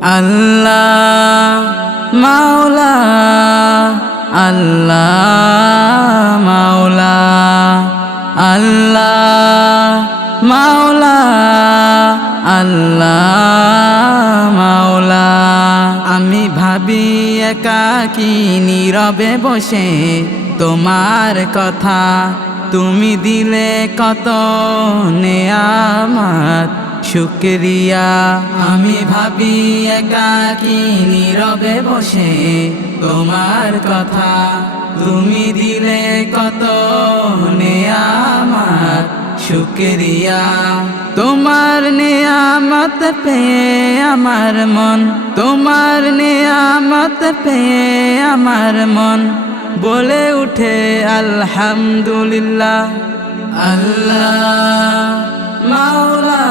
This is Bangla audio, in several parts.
আল্লাহ মাওলা আল্লাহ মাওলা আল্লাহ মাওলা আল্লাহ মাওলা। আমি ভাবি একাকী নীরবে বসে তোমার কথা, তুমি দিলে কত নেয়ামত শুকরিয়া। আমি ভাবি একাকী নীরবে বসে তোমার কথা, তুমি দিলে কত নেয়ামত শুকরিয়া। তোমার নেয়ামত পেয়ে আমার মন, তোমার নেয়ামত পেয়ে আমার মন বলে উঠে আলহামদুলিল্লাহ। আল্লাহ মাওলা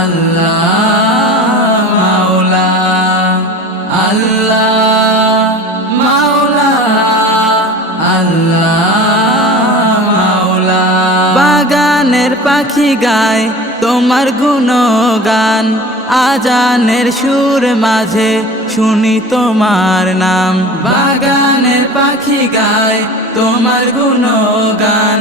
আল্লাহ মাওলা আল্লাহ মাওলা আল্লাহ মাওলা। বাগানের পাখি গায় তোমার গুণগান, আজানের সুর মাঝে শুনি তোমার নাম। বাগানের পাখি গায় তোমার গুণগান,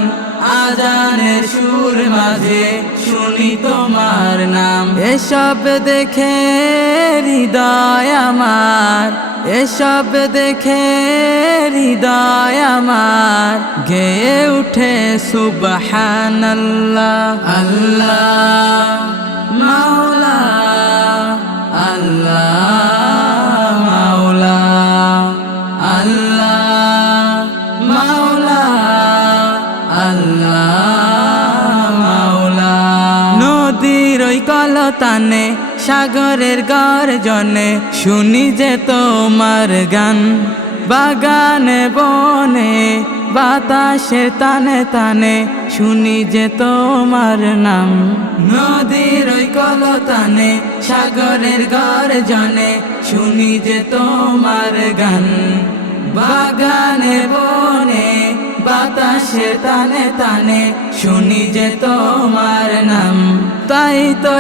আজানের সুর মাঝে শুনি তোমার নাম। এসব দেখে হৃদয় আমার, এসব দেখে হৃদয় আমার গেয়ে উঠে সুবহানাল্লাহ। আল্লাহ মাওলা আল্লাহ মাওলা আল্লাহ মাওলা আল্লাহ মাওলা। নদীর ওই কলতানে সাগরের গর্জনে শুনি যে তোমার গান, বাগানে বনে বাতাসের তানে তানে শুনি যে তোমার নাম। নদীর ওই কলতানে সাগরের গর্জনে শুনি যে তোমার গান, বাগানে বনে বাতাসের তানে তানে শুনি যে তোমার নাম। তাই তো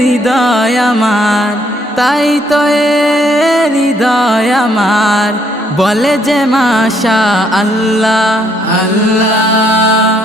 হৃদয় আমার, তাই তো হৃদয় আমার বলে যে মাশা আল্লাহ। আল্লাহ